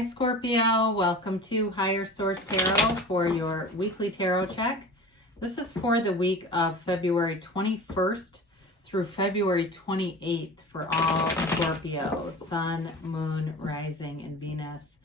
Hi Scorpio, welcome to Higher Source Tarot for your weekly tarot check. This is for the week of February 21st through February 28th for all Scorpio, Sun, Moon, Rising, and Venus.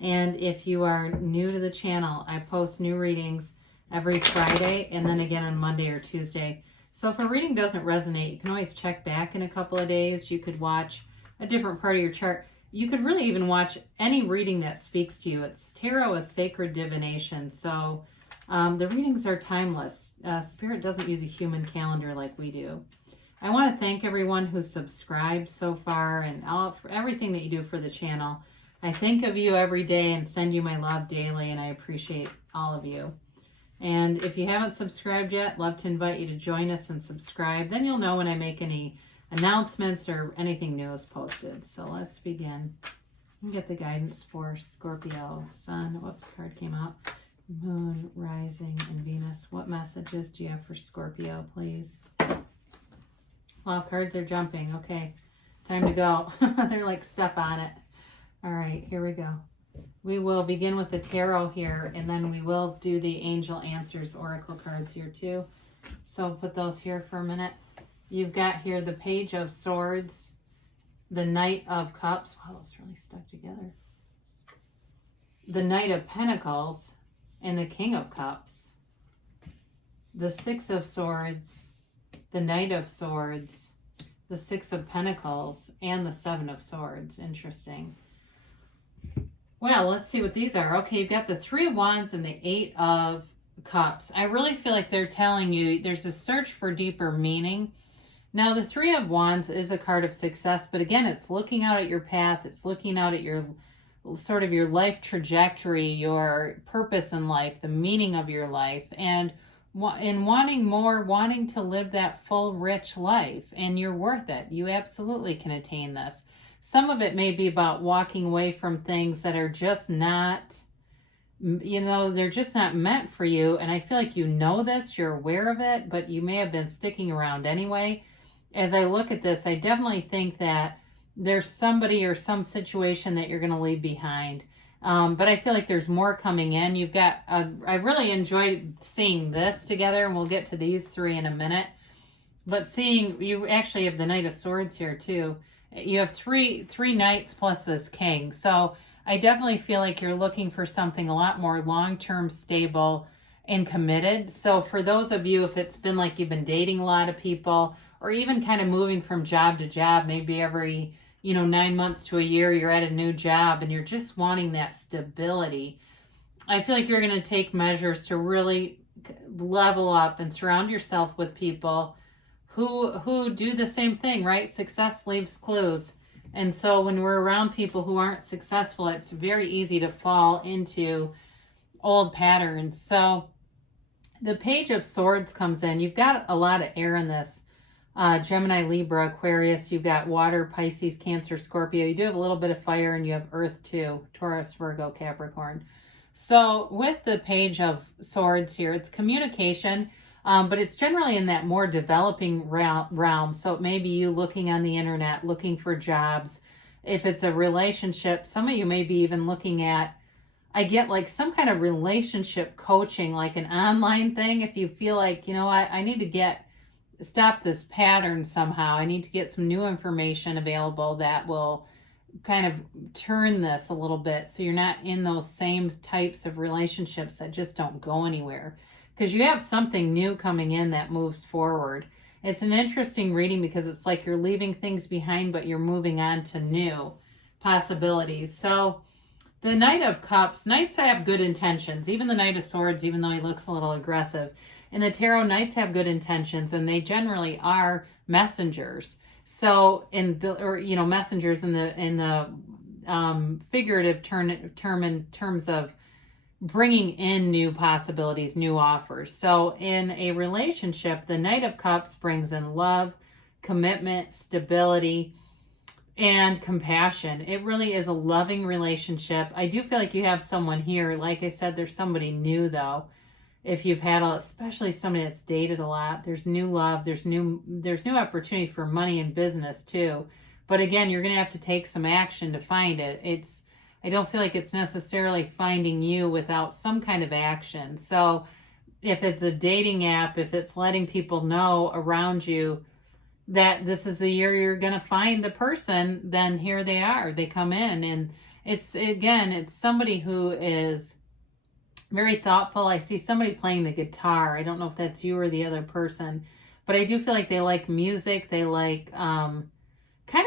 And if you are new to the channel, I post new readings every Friday and then again on Monday or Tuesday. So if a reading doesn't resonate, you can always check back in a couple of days. You could watch a different part of your chart. You could really even watch any reading that speaks to you. Tarot is sacred divination, so the readings are timeless. Spirit doesn't use a human calendar like we do. I want to thank everyone who's subscribed so far and for everything that you do for the channel. I think of you every day and send you my love daily, and I appreciate all of you. And if you haven't subscribed yet, love to invite you to join us and subscribe. Then you'll know when I make any announcements or anything new is posted. So let's begin. Get the guidance for Scorpio, Sun, whoops, card came out, Moon, Rising, and Venus. What messages do you have for Scorpio, please? Wow, cards are jumping. Okay, time to go. They're like, step on it. All right, here we go. We will begin with the tarot here, and then we will do the Angel Answers Oracle cards here too. So put those here for a minute. You've got here the Page of Swords, the Knight of Cups. Wow, those really stuck together. The Knight of Pentacles and the King of Cups. The Six of Swords, the Knight of Swords, the Six of Pentacles, and the Seven of Swords. Interesting. Well, let's see what these are. Okay, you've got the Three of Wands and the Eight of Cups. I really feel like they're telling you there's a search for deeper meaning. Now, the Three of Wands is a card of success, but again, it's looking out at your path. It's looking out at your sort of your life trajectory, your purpose in life, the meaning of your life, and in wanting more, wanting to live that full, rich life, and you're worth it. You absolutely can attain this. Some of it may be about walking away from things that are just not, they're just not meant for you, and I feel like you know this, you're aware of it, but you may have been sticking around anyway. As I look at this, I definitely think that there's somebody or some situation that you're going to leave behind. But I feel like there's more coming in. You've got, I really enjoyed seeing this together, and we'll get to these three in a minute. But seeing, you actually have the Knight of Swords here too. You have three knights plus this king. So I definitely feel like you're looking for something a lot more long-term, stable, and committed. So for those of you, if it's been like you've been dating a lot of people, or even kind of moving from job to job, maybe every, 9 months to a year, you're at a new job and you're just wanting that stability. I feel like you're going to take measures to really level up and surround yourself with people who do the same thing, right? Success leaves clues. And so when we're around people who aren't successful, it's very easy to fall into old patterns. So the Page of Swords comes in. You've got a lot of air in this. Gemini, Libra, Aquarius, you've got water, Pisces, Cancer, Scorpio. You do have a little bit of fire, and you have earth too, Taurus, Virgo, Capricorn. So with the Page of Swords here, it's communication, but it's generally in that more developing realm. So it may be you looking on the internet, looking for jobs. If it's a relationship, some of you may be even looking at, I get like some kind of relationship coaching, like an online thing. If you feel like, I need to stop this pattern somehow. I need to get some new information available that will kind of turn this a little bit so you're not in those same types of relationships that just don't go anywhere. Because you have something new coming in that moves forward. It's an interesting reading because it's like you're leaving things behind, but you're moving on to new possibilities. So the Knight of Cups, Knights have good intentions. Even the Knight of Swords, even though he looks a little aggressive. In the tarot, Knights have good intentions, and they generally are messengers. So, messengers in the figurative term in terms of bringing in new possibilities, new offers. So, in a relationship, the Knight of Cups brings in love, commitment, stability, and compassion. It really is a loving relationship. I do feel like you have someone here. Like I said, there's somebody new though. If you've had, especially somebody that's dated a lot, there's new love, there's new opportunity for money and business too. But again, you're going to have to take some action to find it. It's I don't feel like it's necessarily finding you without some kind of action. So if it's a dating app, if it's letting people know around you that this is the year you're going to find the person, then here they are. They come in, and it's somebody who is very thoughtful. I see somebody playing the guitar. I don't know if that's you or the other person, but I do feel like they like music. They like kind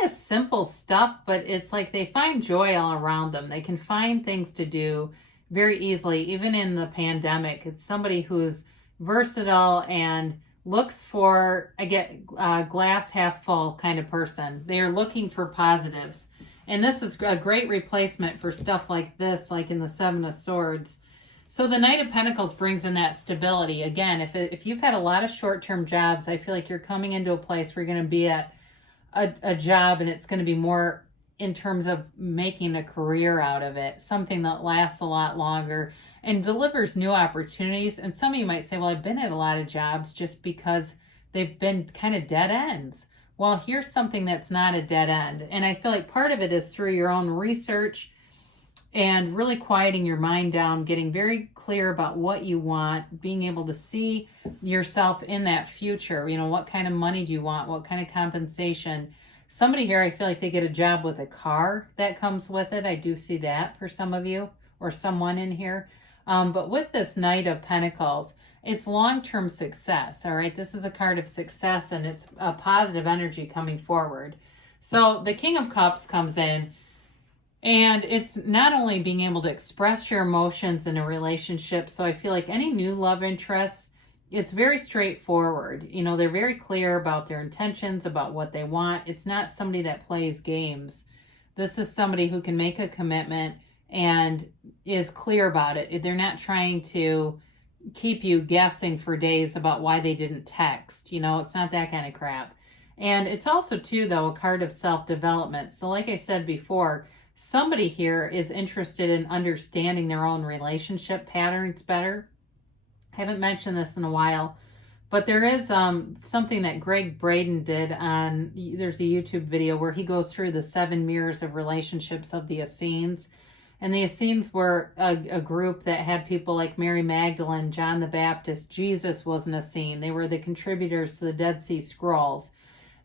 of simple stuff, but it's like they find joy all around them. They can find things to do very easily, even in the pandemic. It's somebody who's versatile and looks for, I get glass half full kind of person. They are looking for positives. And this is a great replacement for stuff like this, like in the Seven of Swords. So the Knight of Pentacles brings in that stability. Again, if you've had a lot of short-term jobs, I feel like you're coming into a place where you're going to be at a job, and it's going to be more in terms of making a career out of it, something that lasts a lot longer and delivers new opportunities. And some of you might say, well, I've been at a lot of jobs just because they've been kind of dead ends. Well, here's something that's not a dead end. And I feel like part of it is through your own research and really quieting your mind down, getting very clear about what you want, being able to see yourself in that future. You know, what kind of money do you want? What kind of compensation? Somebody here, I feel like they get a job with a car that comes with it. I do see that for some of you or someone in here. But with this Knight of Pentacles, it's long-term success, all right? This is a card of success, and it's a positive energy coming forward. So the King of Cups comes in, and it's not only being able to express your emotions in a relationship. So I feel like any new love interests, it's very straightforward. You know, they're very clear about their intentions, about what they want. It's not somebody that plays games. This is somebody who can make a commitment and is clear about it. They're not trying to keep you guessing for days about why they didn't text. You know, it's not that kind of crap. And it's also, too, though, a card of self-development. So like I said before, somebody here is interested in understanding their own relationship patterns better. I haven't mentioned this in a while, but there is something that Greg Braden did on, there's a YouTube video where he goes through the 7 mirrors of relationships of the Essenes. And the Essenes were a group that had people like Mary Magdalene, John the Baptist. Jesus was an Essene. They were the contributors to the Dead Sea Scrolls.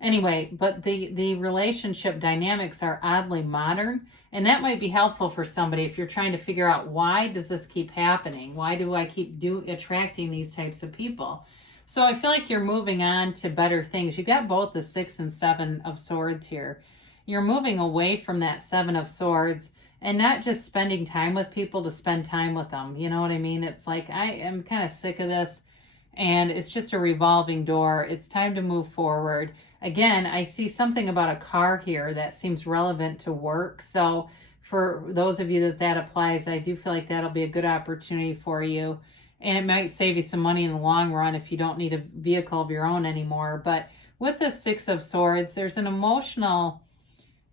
Anyway, but the relationship dynamics are oddly modern, and that might be helpful for somebody if you're trying to figure out, why does this keep happening? Why do I keep attracting these types of people? So I feel like you're moving on to better things. You've got both the 6 and 7 of Swords here. You're moving away from that 7 of Swords and not just spending time with people to spend time with them. You know what I mean? It's like, I am kind of sick of this, and it's just a revolving door. It's time to move forward. Again, I see something about a car here that seems relevant to work. So for those of you that applies, I do feel like that'll be a good opportunity for you. And it might save you some money in the long run if you don't need a vehicle of your own anymore. But with the 6 of Swords, there's an emotional,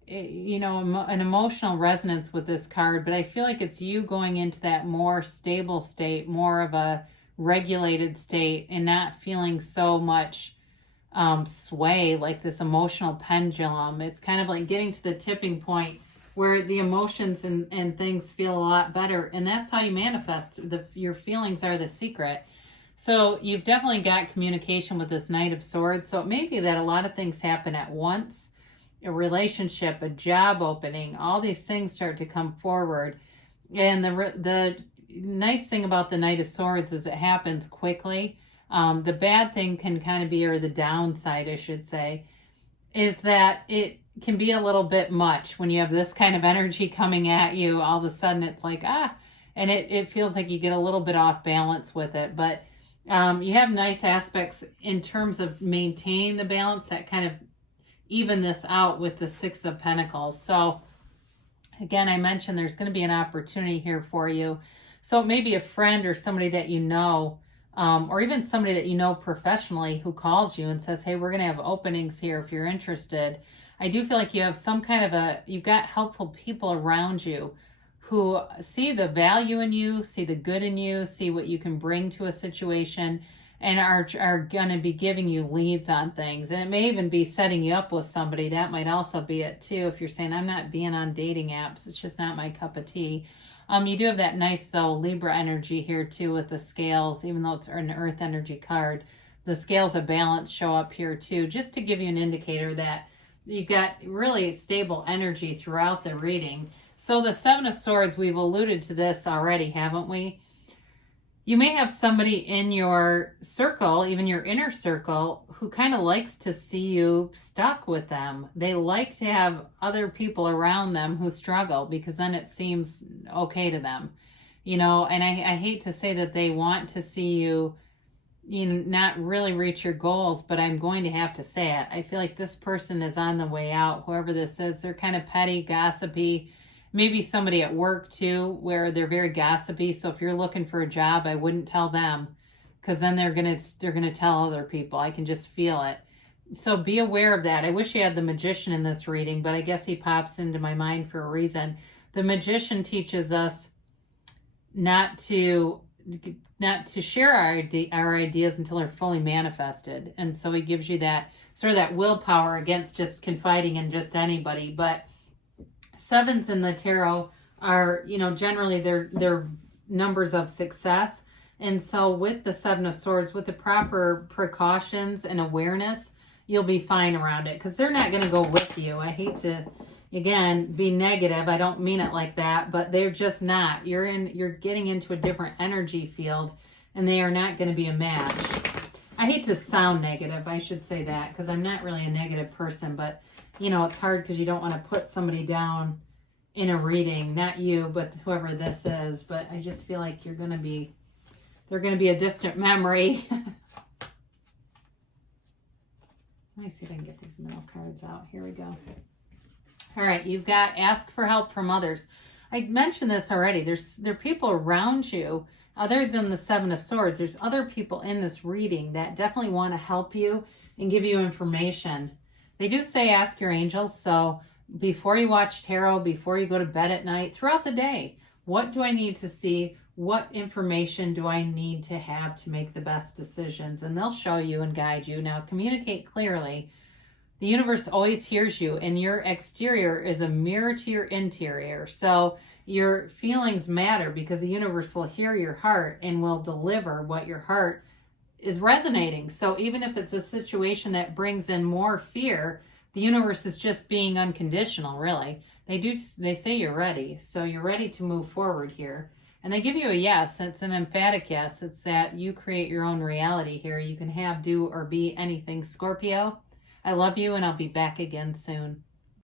an emotional resonance with this card. But I feel like it's you going into that more stable state, more of a regulated state, and not feeling so much sway, like this emotional pendulum. It's kind of like getting to the tipping point where the emotions and things feel a lot better. And that's how you manifest. Your feelings are the secret. So you've definitely got communication with this Knight of Swords. So it may be that a lot of things happen at once. A relationship, a job opening, all these things start to come forward. And the nice thing about the Knight of Swords is it happens quickly. The bad thing can kind of be, or the downside, I should say, is that it can be a little bit much when you have this kind of energy coming at you. All of a sudden it's like, and it feels like you get a little bit off balance with it. But you have nice aspects in terms of maintaining the balance that kind of even this out with the 6 of Pentacles. So again, I mentioned there's going to be an opportunity here for you. So it may be a friend or somebody that you know, or even somebody that you know professionally who calls you and says, hey, we're going to have openings here if you're interested. I do feel like you have some kind of you've got helpful people around you who see the value in you, see the good in you, see what you can bring to a situation. and are going to be giving you leads on things. And it may even be setting you up with somebody. That might also be it too. If you're saying, I'm not being on dating apps, it's just not my cup of tea. You do have that nice, though, Libra energy here too with the scales, even though it's an earth energy card. The scales of balance show up here too, just to give you an indicator that you've got really stable energy throughout the reading. So the Seven of Swords, we've alluded to this already, haven't we? You may have somebody in your circle, even your inner circle, who kind of likes to see you stuck with them. They like to have other people around them who struggle because then it seems okay to them. You know, and I hate to say that they want to see you, you know, not really reach your goals, but I'm going to have to say it. I feel like this person is on the way out, whoever this is. They're kind of petty, gossipy. Maybe somebody at work too, where they're very gossipy. So if you're looking for a job, I wouldn't tell them, because then they're gonna tell other people. I can just feel it. So be aware of that. I wish you had the Magician in this reading, but I guess he pops into my mind for a reason. The Magician teaches us not to share our ideas until they're fully manifested, and so he gives you that sort of that willpower against just confiding in just anybody. But sevens in the tarot are, you know, generally they're numbers of success. And so with the Seven of Swords, with the proper precautions and awareness, you'll be fine around it, because they're not going to go with you. I hate to, again, be negative. I don't mean it like that, but they're just not. You're getting into a different energy field, and they are not going to be a match. I hate to sound negative. I should say that, because I'm not really a negative person, but you know, it's hard because you don't want to put somebody down in a reading, not you, but whoever this is. But I just feel like they're going to be a distant memory. Let me see if I can get these middle cards out. Here we go. All right, you've got ask for help from others. I mentioned this already. There are people around you, other than the Seven of Swords. There's other people in this reading that definitely want to help you and give you information. They do say ask your angels, so before you watch tarot, before you go to bed at night, throughout the day, what do I need to see? What information do I need to have to make the best decisions? And they'll show you and guide you. Now, communicate clearly. The universe always hears you, and your exterior is a mirror to your interior. So your feelings matter, because the universe will hear your heart and will deliver what your heart is resonating. So even if it's a situation that brings in more fear, the universe is just being unconditional, really. They say you're ready. So you're ready to move forward here. And they give you a yes. It's an emphatic yes. It's that you create your own reality here. You can have, do, or be anything, Scorpio. I love you, and I'll be back again soon.